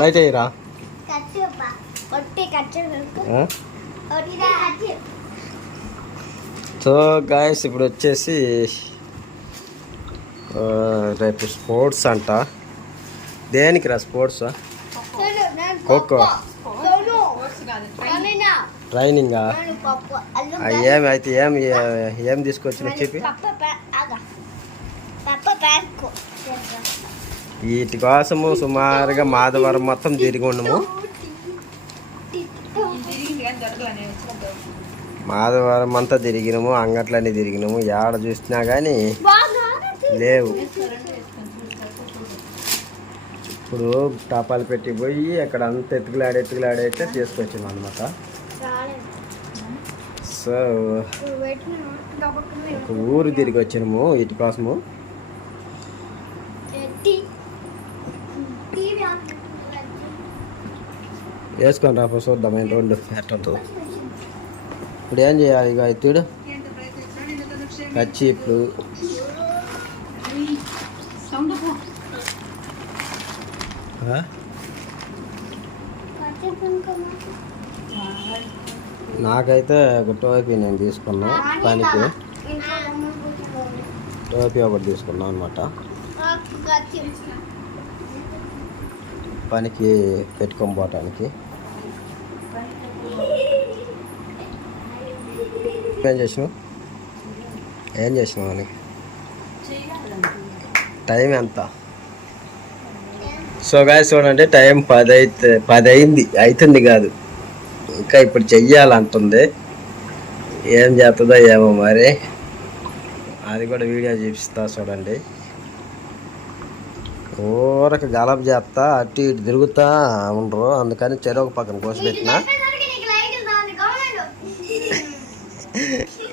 Light అయ్యిరా so guys ఇప్పుడు వచ్చేసి రేపు స్పోర్ట్స్ అంట. దేనికి రా స్పోర్ట్స్? ఖోఖో. ట్రైనింగా? ఏమి అయితే ఏం ఏం తీసుకొచ్చిన చెప్పి. వీటి కోసము సుమారుగా మాధవరం మొత్తం తిరిగి ఉండము. మాధవరం అంతా తిరిగినాము అంగట్లన్నీ తిరిగినాము. ఏడ చూసినా కానీ లేవు. ఇప్పుడు టాపాలు పెట్టి పోయి అక్కడ అంత ఎత్తుకులాడి ఎత్తుకులాడైతే తీసుకొచ్చాము అనమాట సో ఊరు తిరిగి వచ్చినాము వీటి కోసము. వేసుకొని రా చూద్దాం. ఏంటి రెండు ఎట్టుంటుందో ఇప్పుడు ఏం చేయాలి ఇక ఇతడు కచ్చి ఇప్పుడు. నాకైతే ఒక టోపీ నేను తీసుకున్నా పనికి. టోపీ ఒకటి తీసుకున్నాను అనమాట పనికి పెట్టుకొని పోవటానికి. ఏం చేసినావు? ఏం చేసినావు అని టైం ఎంత? సో గాయ చూడండి టైం పది అయితే పది అయింది అవుతుంది కాదు. ఇంకా ఇప్పుడు చెయ్యాలంటుంది. ఏం చేస్తుందో ఏమో మరి. అది కూడా వీడియో చూపిస్తా చూడండి. ఊరకు గలప చేస్తా అటు ఇటు తిరుగుతా ఉండరు. అందుకని చెరువు పక్కన కోసిపెట్టిన ఏడిగా రారా ఆ? ఎట్నే ఉండేది నువ్వు ఆ బిరుగా ప్యాంట్లు వేసి వేసి చేసుకున్నట్టే లేదు అంతేలే సామి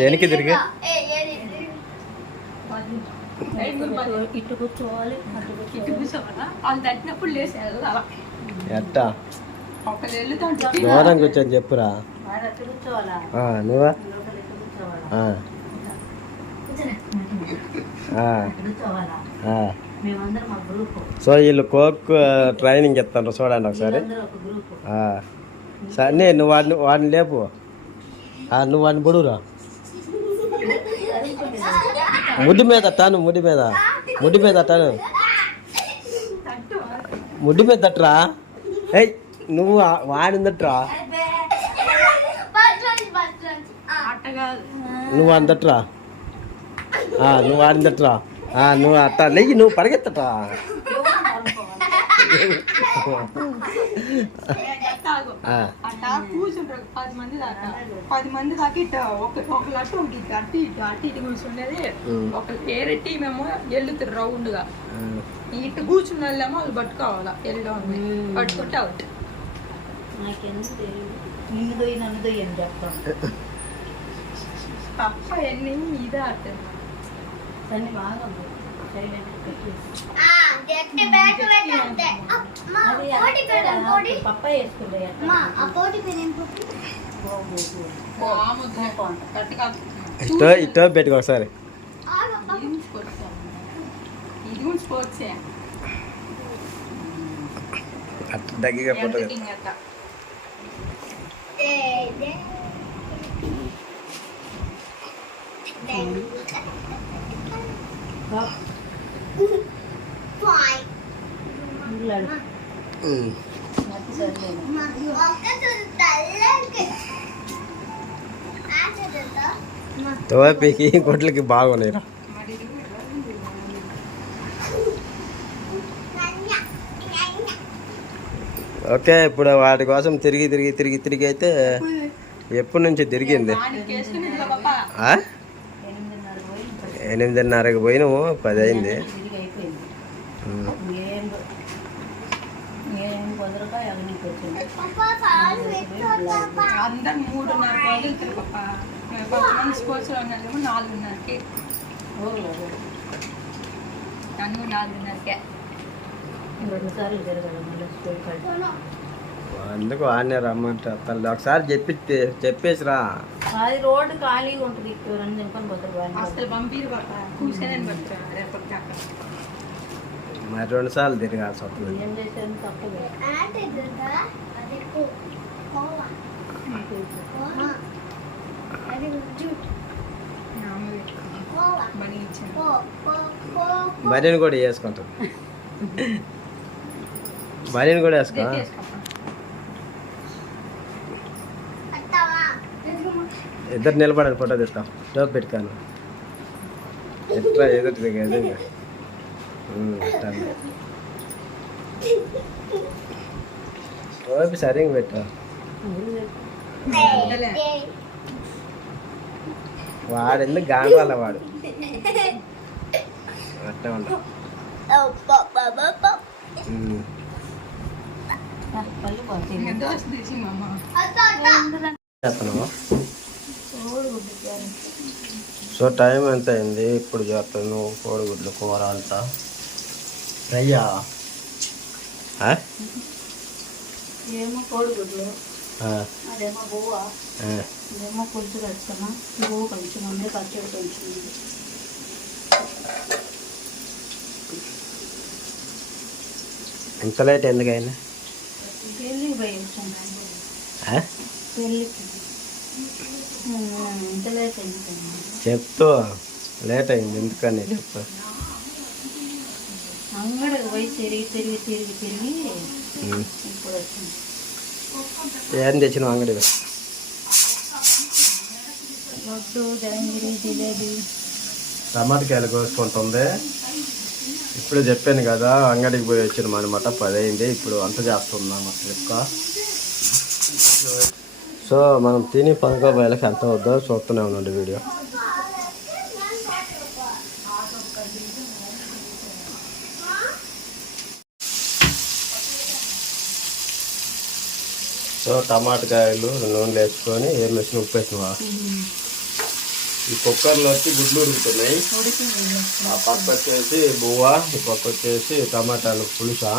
వెనక్కి తిరిగి. ఇటు కూర్చోవాలి అటు ఇటు కూర్చోవాలా వాళ్ళు తట్టినప్పుడు లేచి వెళ్ళాలా ఎట్టా దూరం కూర్చొని చెప్పురా నువ్వా సో వీళ్ళు కోక్ ట్రైనింగ్ ఇస్తాను చూడండి ఒకసారి సరే నువ్వు వాడిని వాడిని లేపు. నువ్వు వాడిని బుడురా ముడి మీద తను ముడి మీద. ముడి మీద తను. ముడి మీద తట్రా ఏయ్ నువ్వు ఆ- వాడిని నువ్వు అందట్రా నువ్వు ఆడిందట్రా నువ్వు అట్ట లేచి నువ్వు పరిగెత్తట్రా. అట్ట కూర్చుంటారు. పది మంది దాకా. పది మంది దాకా ఇట్ట ఒక ఒకళ్ళు అటు ఒకటి ఇటు అటు ఇటు అటు ఇటు కూర్చుండేది. ఒక వేరే టీం ఏమో వెళ్తారు రౌండ్గా. ఇటు కూర్చున్న వాళ్ళేమో వాళ్ళు పట్టుకోవాలా వెళ్ళడం పట్టుకుంటే అవుట్ నాకెందుకు తెలియదు నిన్ను దొయ్యి నన్ను దొయ్యి అని చెప్తాను తప్ప ఎన్ని ఇదే ఆడతారు సన్ని బాగా ఉంది. సైలెంట్ పెట్టేసి. అది అక్కడ పప్పాయ వేసుకుంటే ఎట్లా? Go, go, go. గట్టిగా ఇటో ఇటో పెట్టుకో ఒకసారి ఇది స్పోర్ట్స్ ఇది కూడా స్పోర్ట్సే అట్ట దగ్గరగా ఫోటో ఎంతకింగ్ అట్ట టోపీకి గుడ్లకి బాగున్నాయి. రా ఓకే ఇప్పుడు వాటి కోసం తిరిగి తిరిగి తిరిగి తిరిగి అయితే ఎప్పటి నుంచి తిరిగింది? ఎనిమిదిన్నరకి పోయినాము పది అయింది తిరిగి అయిపోయింది ఉమ్. ఏం ఏం కుదరక ఎవరికి వచ్చింది పాప కాలు పెట్టు పాప అందరు మూడున్నర రోజులు పాప మేము కొంతమంది స్పోర్ట్స్లో ఉన్నారేమో నాలుగున్నరకి. నన్ను అందుకు ఆడనే రమ్మంటే తల్లి ఒకసారి చెప్పి చెప్పేసిరా. అది రోడ్డు ఖాళీగా ఉంటుంది అసలు పంపిరు పాప కూర్చొని మరి రెండు సార్లు తిరగాల్సి వస్తుంది. మరిని కూడా వేసుకుంటాం మరిని కూడా వేసుకో ఇద్దరు నిలబడండి ఫోటో తీస్తాం డోప్ పెట్టుకాను. ఎట్లా ఎదుటి ఓపి సరిగ్గా పెట్ట. వాడు ఎందుకు గానాల వాడు? అట్లా ఉండ. సో టైం ఎంత అయింది? ఇప్పుడు చేస్తాను. కోడిగుడ్లు కూర అంతా. అయ్యా. ఏమో కోడిగుడ్లు అదేమో బువ్వ. ఇదేమో పులుసు పెడతామా బువ్వ కొంచెం ఉంది పచ్చడి కొంచెం ఉంది. ఇంత లేట్ ఎందుకైనా పెళ్ళికి పోయి వచ్చాను పెళ్ళికి. ఇంత లేట్ అయింది చెప్తూ లేట్ అయింది. ఎందుకని పోయి తిరిగి తిరిగి తిరిగి తిరిగి ఉమ్. ఇప్పుడు వచ్చింది ఏం తెచ్చినావు అంగడి? లడ్డు జరంగిరి జిలేబీ. టమాటకాయలు కోసుకుంటుంది. ఇప్పుడు చెప్పాను కదా అంగడికి పోయి వచ్చినాం అనమాట పది అయింది ఇప్పుడు వంట చేస్తున్నాం యొక్క సో మనం తిని పనుకోబోయేలకు ఎంత వద్దో చూస్తూనే ఉండండి వీడియో. సో టమాటకాయలు నూనె వేసుకొని ఏం వేసిన ఉప్పు వేసినవా ఈ కుక్కర్లో వచ్చి గుడ్లు ఉడుకుతున్నాయి. ఆ పక్క వచ్చేసి బువ్వ ఈ పక్క వచ్చేసి టమాటాలు పులుసా?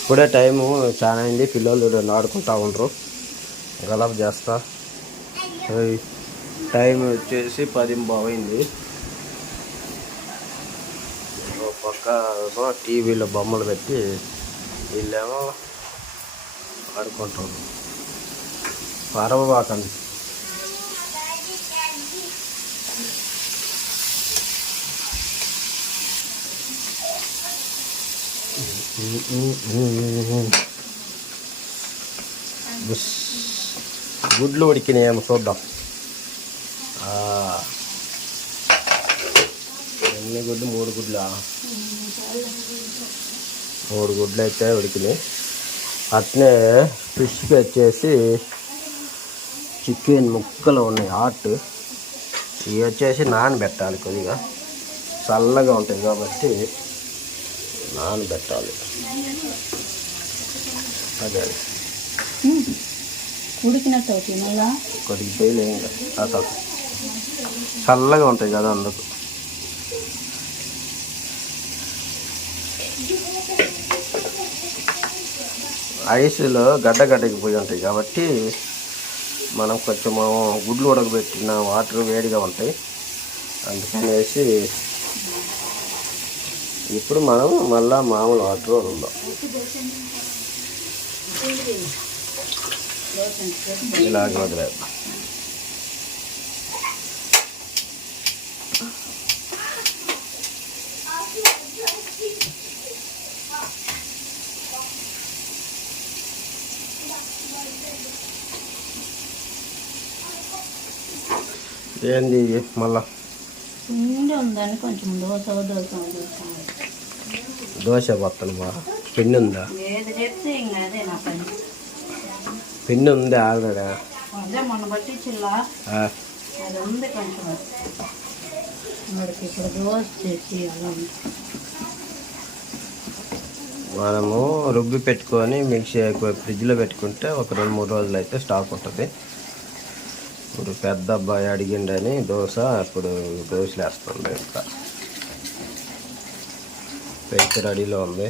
ఇప్పుడే టైము చాలా అయింది. పిల్లలు ఆడుకుంటా ఉండరు. గలప్ చేస్తా. టైం వచ్చేసి పది బాగైంది ఓ పక్క ఏమో టీవీలో బొమ్మలు పెట్టి వీళ్ళేమో ఆడుకుంటారు పరవబాకండి బుస్. గుడ్లు ఉడికినాయేమో చూద్దాం ఆ. ఎన్ని గుడ్లు మూడు గుడ్లా మూడు గుడ్లు అయితే ఉడికినాయి. అట్నే ఫిష్కి వచ్చేసి చికెన్ ముక్కలు ఉన్నాయి హాట్. ఇవి వచ్చేసి నానబెట్టాలి కొద్దిగా. చల్లగా ఉంటాయి కాబట్టి నానబెట్టాలి. అదే ఉడికినట్టు కొద్దిగా అసలు చల్లగా ఉంటాయి కదా అందుకు. ఐస్లో గడ్డ గడ్డకి పోయి ఉంటాయి కాబట్టి మనం కొంచెం గుడ్లు ఉడకబెట్టిన వాటర్ వేడిగా ఉంటాయి. అందుకనేసి ఇప్పుడు మనం మళ్ళా మామూలు వాటర్ వదులుదాం ఇలాగ వదిలేదు ఏంది మళ్ళా? పిండి ఉందని కొంచెం దోశ దోశ దోశ పోతాను బా పిండి ఉందా? పిండి ఉంది ఆల్రెడీ. అదే మొన్న పట్టించిల్లా? అది ఉంది కొంచెం. వాడికి ఇప్పుడు దోశ చేసి అలా మనము రుబ్బి పెట్టుకొని మిక్సీ ఫ్రిడ్జ్లో పెట్టుకుంటే ఒక రెండు మూడు రోజులు అయితే స్టాక్ ఉంటుంది. ఇప్పుడు పెద్ద అబ్బాయి అడిగిండని దోశ ఇప్పుడు దోశలు వేస్తుంది ఇంకా. పెంచి రెడీలో ఉంది.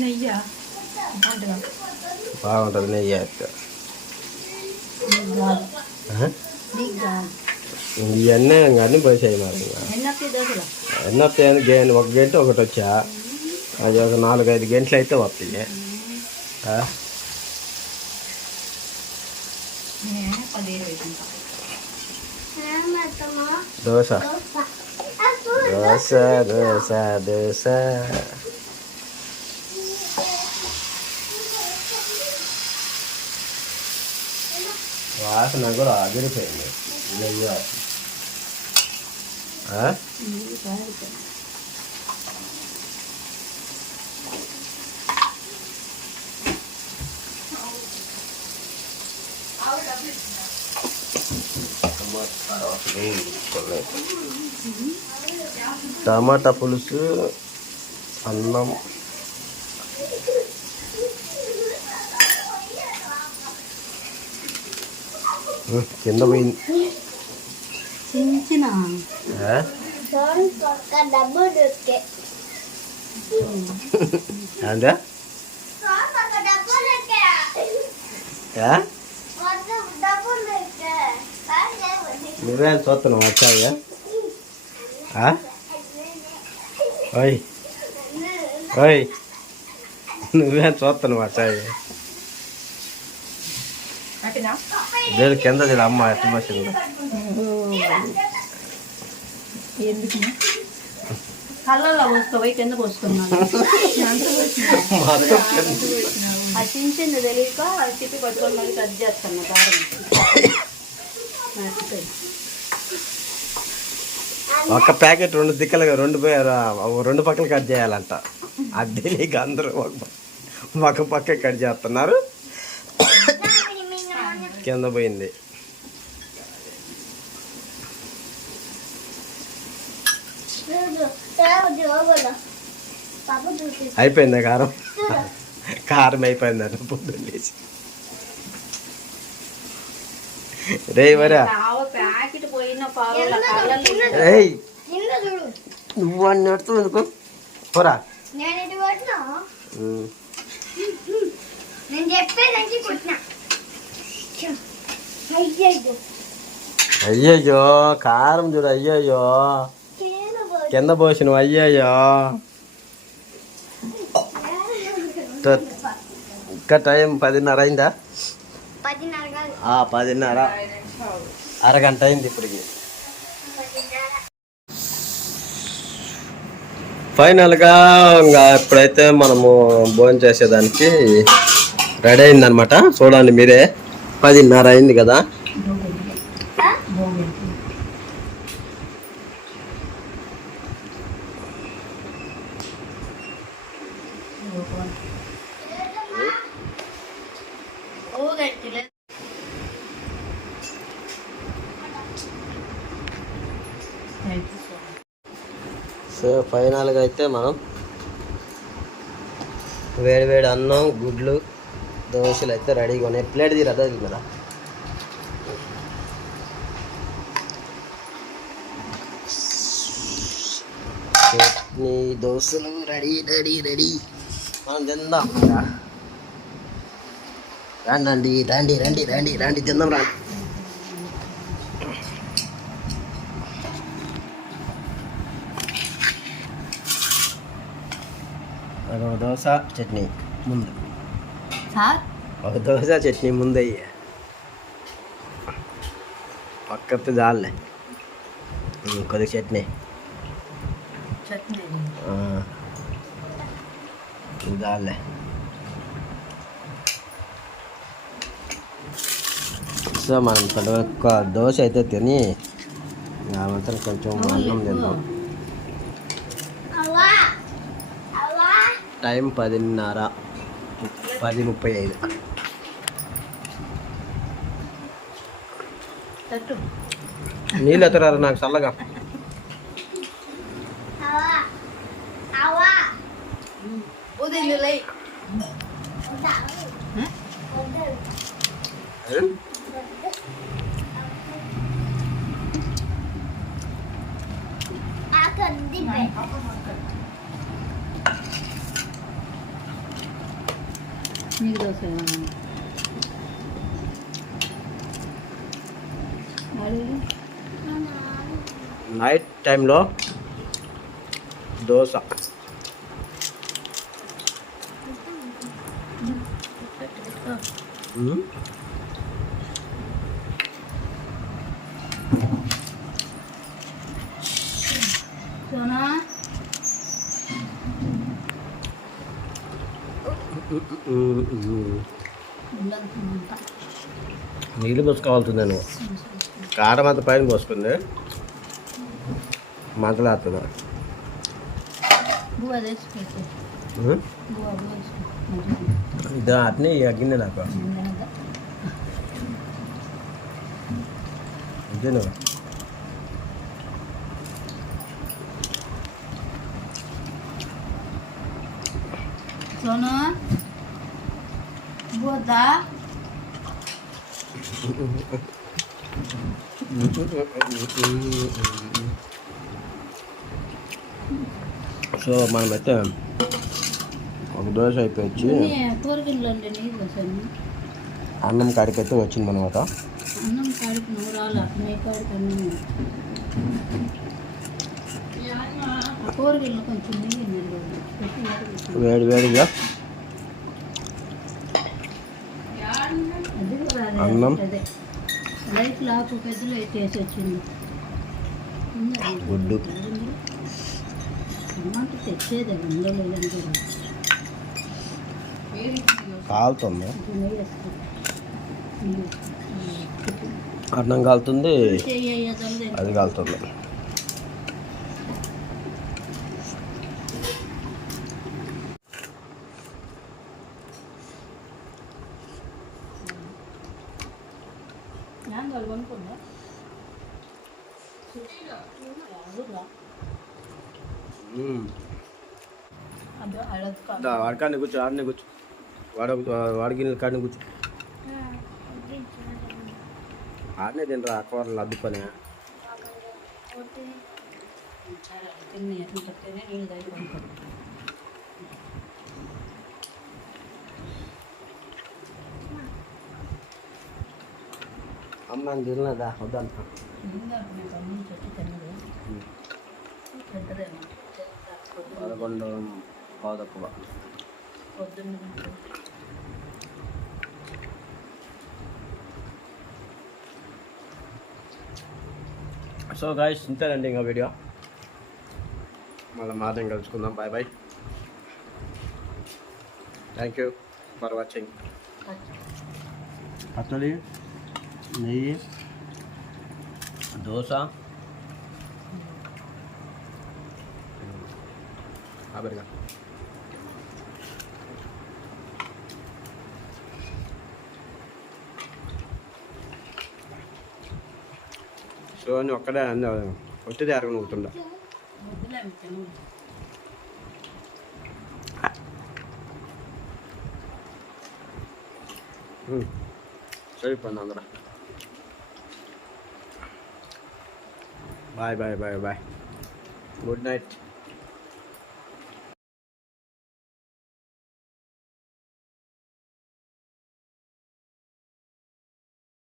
నెయ్యి? బాగుంటుందా? బాగుంటుంది నెయ్యి వేస్తే ఇవన్నీ అన్నీ పోసాయి మరి. ఎన్ని వస్తాయని గేన్ ఒక గంట ఒకటి వచ్చా. అది ఒక నాలుగైదు గంటలు అయితే వస్తాయి. దోశ? దోశ. దోశ దోశ వాసన కూడా అదిరిపోయింది నెయ్యి వాసన? టమాటా పులుసు అన్నం ఉహ్, కింద పోయింది చించిన లేవు. నువ్వేం చూస్తున్నావు వచ్చాయా ఆ? ఓయ్. ఓయ్. నువ్వేం చూస్తున్నావు వచ్చాయి దేని కింద అమ్మ ఎట్ట పోసింది ఎందుకు? కళ్ళల్లో పోసుకోపోయి కింద పోసుకున్నాను మొత్తం కింద. ఆ చించింది తెలియక చిప్పి పట్టుకొని మళ్ళీ కట్ చేస్తాను దారం. మర్చిపోయి. ఒక ప్యాకెట్ రెండు దిక్కలుగా రెండు రెండు పక్కలు కట్ చేయాలంట. అది తెలియక అందరూ ఒక పక్క కట్ చేస్తున్నారు. కింద పోయింది. అయిపోయింది కారం? కారం అయిపోయింది అంట పొద్దున్న లేచి. రే చూడు. నువ్వు అన్నట్టు ఎందుకు? పోరా. నేను చెప్పేదానికి కొట్టినా. అయ్యయ్యో. కారం చూడు అయ్యయ్యో. కింద పోసిన అయ్యయ్యో. ఇంకా టైం పదిన్నర అయిందా? పదిన్నర ఆ పదిన్నర. అరగంట అయింది ఇప్పటికి. ఫైనల్గా ఇంకా ఇప్పుడైతే మనము భోజనం చేసేదానికి రెడీ అయిందనమాట చూడండి మీరే. పదిన్నర అయింది కదా? సో ఫైనల్గా అయితే మనం వేడి వేడి అన్నం గుడ్లు దోశలు అయితే రెడీగా ఉన్నాయి ప్లేట్ తీరా అది కదా చట్నీ దోశలు రెడీ రెడీ రెడీ మనం తిందాం రండి రండి రండి రండి రండి తిందాం రండి ఒక దోశ చట్నీ ముందు సార్? ఒక దోశ చట్నీ ముందు అయ్యా పక్కతే చాలే ఉమ్, కొద్దిగా చట్నీ. చట్నీ. ఆ. ఇది చాలే సో మనం ఒక్క దోశ అయితే తిని మాత్రం కొంచెం అన్నం తిందాం. టైం పదిన్నర. పది ముప్పై ఐదు తట్టు నీళ్ళు ఎత్తరారు నాకు చల్లగా అవా అవా ఉదయం లై వద్దా వద్దు ఆకంది నీకు దోశ ఏమన్నా? అడుగు. నైట్ టైంలో దోశ ఉమ్. నీళ్ళు పోసుకోవాల్సిందే నువ్వు. కారం అంత పైన పోసుకుంది. మంటలాడుతున్నా. ఇది అట్నే అగ్గింది నాకు. ఇదే నువ్వు. సోను. సో మనమైతే ఒక దోశ అయిపోయి అన్నం వచ్చింది అనమాట కాడికి నువ్వు రాలా? నీ కాడికి అన్నం ఆ కూరగిల్లో కొంచెం నీళ్ళు నిలబడి పెట్టి వేడి వేడి వేడిగా అది కూడా అదే అన్నం. లైట్ లాకు పెద్ద లైట్ వేసి వచ్చింది? గుడ్డు తెచ్చేదే కాలుతుంది వేసుకో. అన్నం కాలుతుంది. అది కాలుతుంది ನಾನು ಅಲ್ಲಿ ಅಂದ್ಕೊಂಡೆ ಅದು ಅಳದು వాడికాడిని కూర్చో ఆడనే కూర్చో వాడ వాడికి కాడిని కూర్చో ఆడనే తినరా అక్కవాళ్ళు అద్దుకొని తిన్న చెప్తేనే నీళ్ళు దాగి అమ్మ వద్దంట తిన్నది పొద్దున్న పదకొండు పాదక్కువ పొద్దున్న సో గాయస్ ఇంతేనండి ఇంకా వీడియో. మళ్ళీ మార్నింగ్ కలుసుకుందాం. Bye bye thank you for watching పచ్చడి? నెయ్యి దోశ ఆబరిగా సో నువ్వు ఒక్కడే ఒట్టిదే అరగ నవ్వుతుండ వద్దులే తిను సరిపోయింది అందరూ bye bye bye bye good night